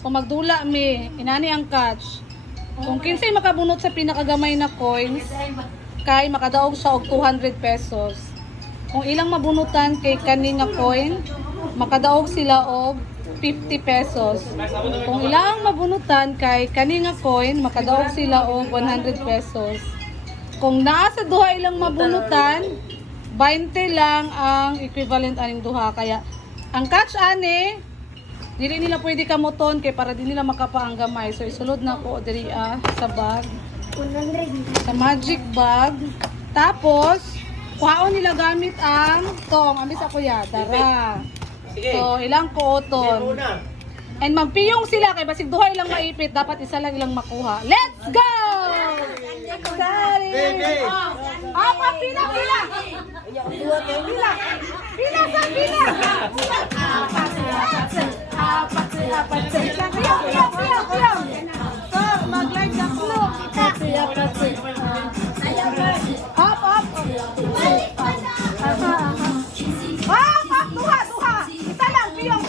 So magdula mi, inani ang catch. Kung kinsay makabunot sa pinakagamay na coins, kay makadaog siya og 200 pesos. Kung ilang mabunutan kay kani nga coin, makadaog sila og 50 pesos. Kung ilang mabunutan kay kani nga coin, makadaog sila og 100 pesos. Kung naa sa duha ilang mabunutan, 20 lang ang equivalent aning duha. Kaya ang catch ani, dili nila pwede kamuton kay para di nila makapaang gamay. So isulod na ko diri sa bag. 100. Sa magic bag. Tapos kuhaon nila gamit ang tong, ambis ako ya, dara. So ilang kuoton. And magpiyong sila kay basig duha ilang maipit, dapat isa lang ilang makuha. Let's go! Sorry. Apa pila pila. Pila. Pila sa pila. Apat. Piyong. So, mag-like na po. Hop. Duha. Isa lang, piyong.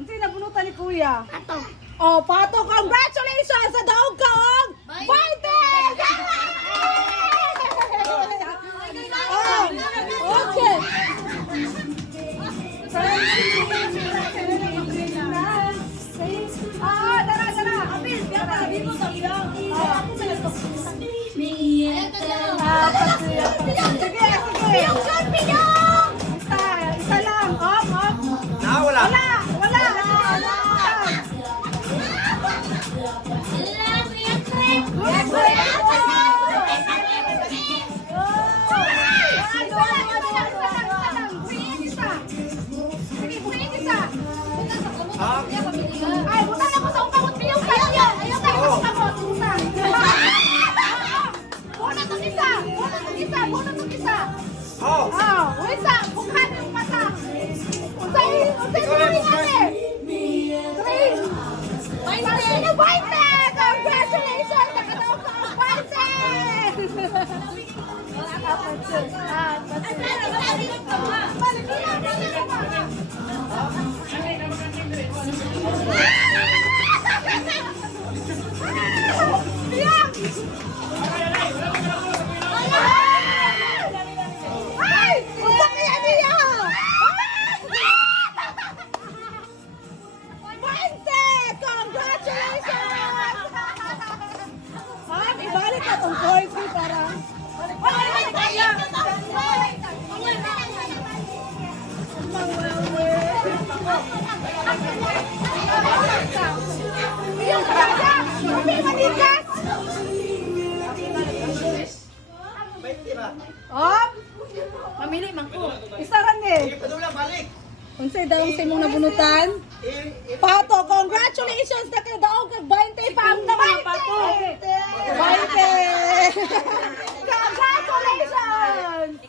Unti nabunutan ni Kuya. Oh, Pato, congratulations sa daog ka og 20! Oh, okay. Dara. Apil, biya dito sa biyang. Sige. Isa lang. Op. Wala. Ay, butan ako sa ukamot piyong kaya. Ayaw tayo sa ukamot. Bunot ang isa. Isa. Bukhan yung mata. Unsay tuloy ate. 3. 20. Congratulations! Nakataog ka ang 20! Ibalik ka itong coins ko para... Yung kaya! Sabi manigas! Oh! Mamili man ko. Isa rin eh! Unsay daw ang imong nabunutan? Pato, congratulations na kayo daog kag 20 pa ang naman Pato. 20. Congratulations. Congratulations.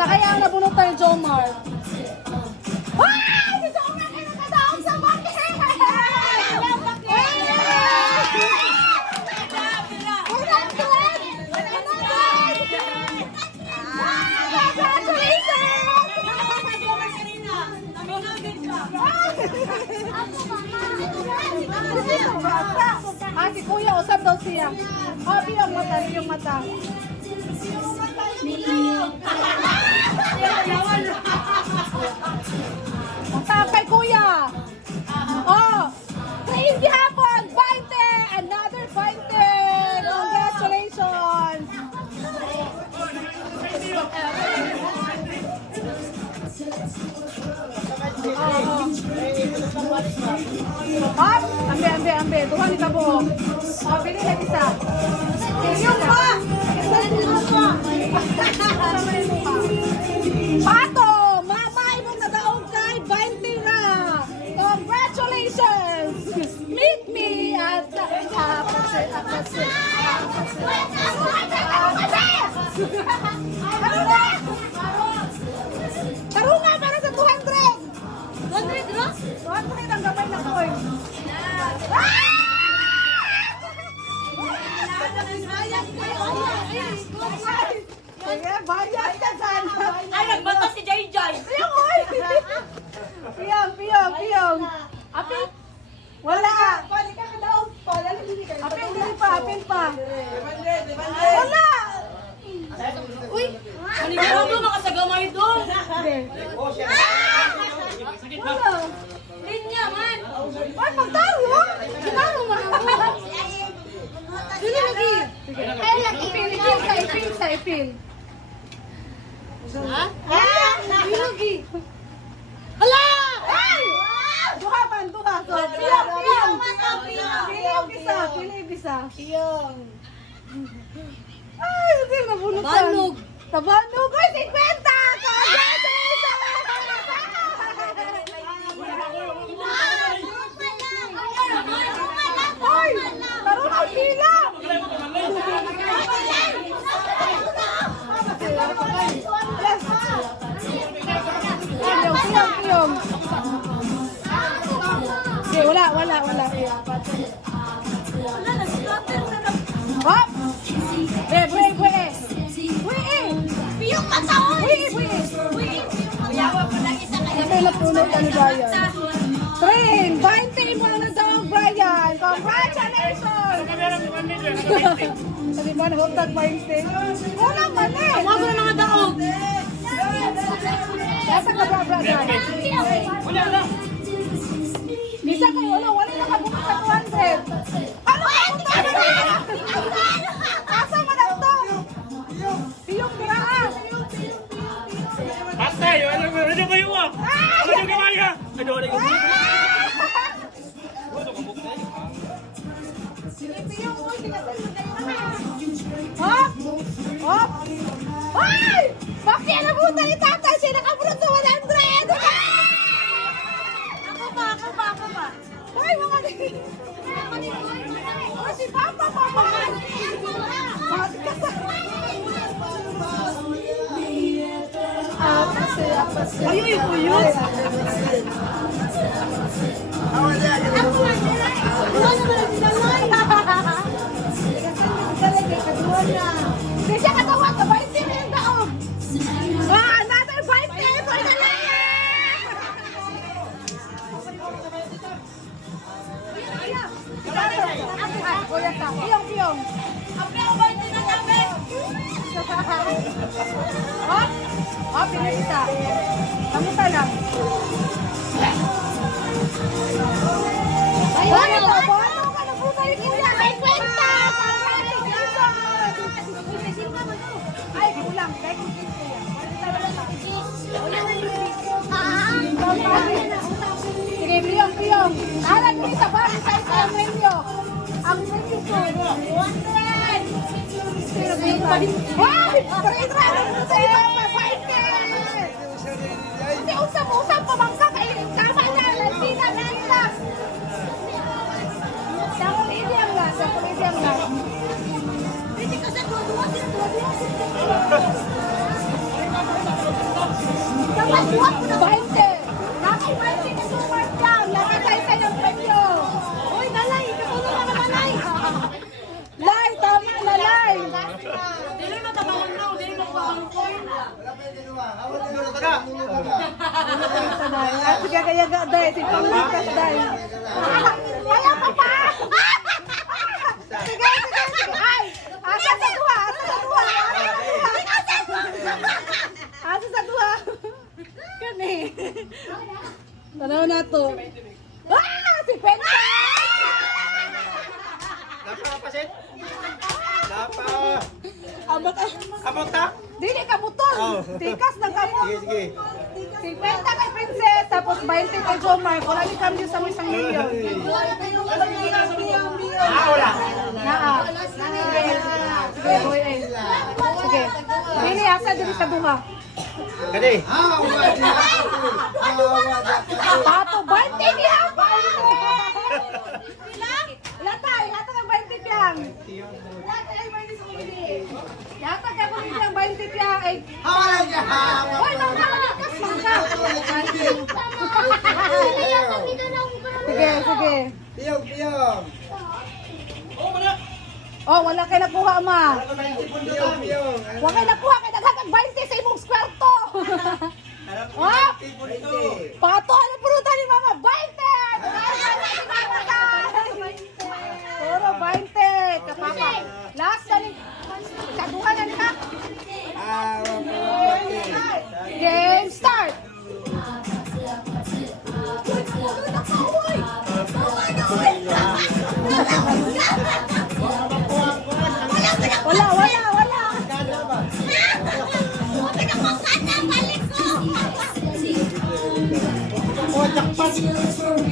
Sa kaya ang nabunutan ni Jomar. Ay! Si Jomar ay nakadaog sa bakit! Si Kuya, usap daw siya. Yung mata. Ang tapay, Kuya. Oh, crazy hapon, 20! Another 20! Congratulations! Hop! Ambe. Duhan ka buo. Bili na isa. Yung pa! Pato! Mama, imong nadaog kay 20 ra! Congratulations! Meet me at Tarunga para sa 200! 200, no? 200 ang gamay na coin. Sige, bayad ka sana. Ay, nagbato si Jai Jai. Piyong, oy! Piyong. Apil? Wala. Apil pa. Wala. Uy, manigado makasagamay doon. Wala. Linya man. Ay, magtaro. Magtaro mo na mo. Dili lagi. Ay, lagi. Ipil. Ha? Dili lagi. Hala! Ay! Duha. So, piyong. Pili bisa. Ay, hindi nabulot yan. Banog. Tabanog. Ay, 50! Ay! Karoon ang pila! Piyong. Okay, wala. Hop! Bue. Piyong mataon. Kasi napuno ka ni Brian. Train! 20 mo na daw, Brian! Congratulations! Sabi mo, nahutag 20. Wala man eh! Mga ko na mga daog. Nasa ka ba, brother? Bisa kayo, wala na kabukot sa 200. Ano ka punta na? Asa mo na ito? Piyong biraan! Patay! Ano kayo ah? Ano kayo? Ano kayo? Hop! Ay! Bakit yan nabuta ni tatay? Siya nakabulot sa 100! Ako pa. Ay, mga Ay, si Papa! Mati ka sa... Kasi. Ayun. Hindi siya katawan ka, 20 na yung taong. Another 20 for the land! Kuya ka, piyong. Pinagita. Kamusta lang? Bono ka na po kayo kuya. May kwenta! Ay, kulang. Dahil kung kinsa yan. Sige, piyong. Alam mo sa bari sa isa ang menu. Ang menu ko. 100! Ay! Pare-tra! Ano sa iyo? Hindi, usap pamangka kayo. Tama na, lantina. Sa medium lang. Hindi ka sa dua-dua. Dapat buwan ko na 20. Nakay 20 na sumart lang. Nakatay sa yung premyo. Uy, nalay. Katulong ka naman, Lay. Lay, tama na, Lay. Dili matabangon na. Dili matabangon ko. Sige, kaya ga, Day. Si Panglikas, Day. Kaya pa pa. Sige. Ay, asa sa duha. Asa sa duha. Kani. Tanaw na to. Si Penta! Napapasit? Napa... Abot ta? Dili ka butol. Tikas ng kamot. Sige. 50 kay Princess, tapos 20 kay Jomar. Wala ni kami sa isang milyon. Wala. Naa. Sige, boy eh. Sige. Dili, asa dili sa duha. Kani? Pato, 20 niya! Latay, hatag ang 20 piyang. Latay, 20 sa kumili. Yatag ka kumili ang 20 piya ay... Hoy, mangka, malikas, mangka. Sige, sige. Piyong, piyong. Oh, wala kayo nakuha, ma. Piyong, piyong. Wala kayo nakuha, kaya naghagang 20 sa imong squarto. Oh, pato, ano pulutan ni mama? 20! Puro 20. Kapapa. Last na ni... Kaduhan na ni ka. Game start! Wala, wala, wala.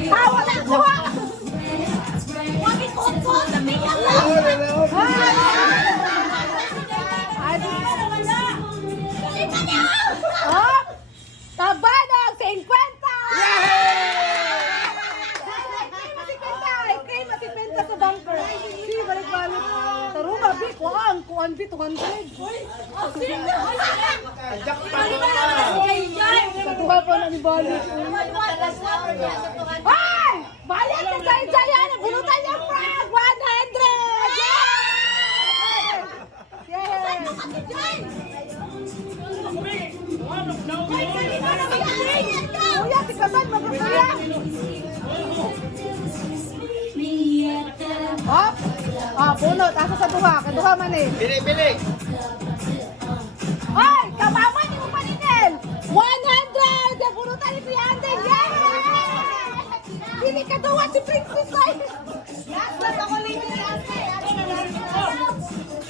Ah, wala, kuha. Oh, tabanog, 50! Okay, masipenta sa bunker. Si, balik-balik. Tarunga, Bi, kuhaan, Bi, 200. Katuha pa na ni Balik. Ay! Bayad ka sa Jaya! Nabunutan niya, Frank! 100! Yay! Yay! Kuya, tikasan, magkakaya! Hop! Ah, bunot. Asa sa duha? Kaduha man eh. Bili, bili. Ay! Kamama, di mo paninil! 100! Nabunutan ni 300! Yay! Pili ka duha si Princess ay! Last na ako lady ni Ate!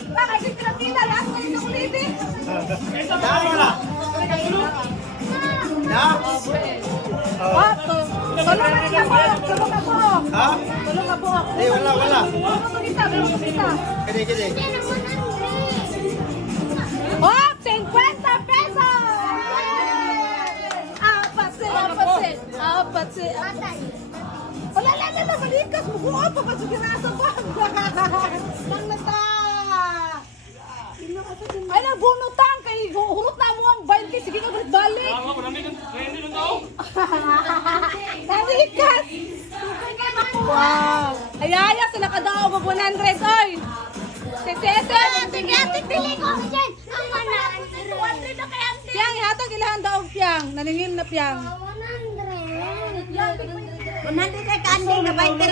Bakit hindi pinakita? Last na ako lady! Tama na. Na? Hop! Tulong ka niya po! Tulong ka po! Ha? Tulong ka po! Eh, wala, wala. Tulong ka kita! Tulong ka kita! Kede, kede. Hop! 50 pesos! Apat si. Wala lang na balikas mo. Buo pa kasi nasa bag. Nang nata. Ay, nagbunutang kay hurot na mo ang 20. Sige ka balik. Ako, marami ng tao. Nalikas. Wow. Ayaya sa nakadaog mag 100 oy. Sesese. Sige, ate, pili ko ako dyan. Ang 100 na kay ate. Piyang ihatag ilahan daog piyang. Naningil na piyang. 100 kay Candy na 20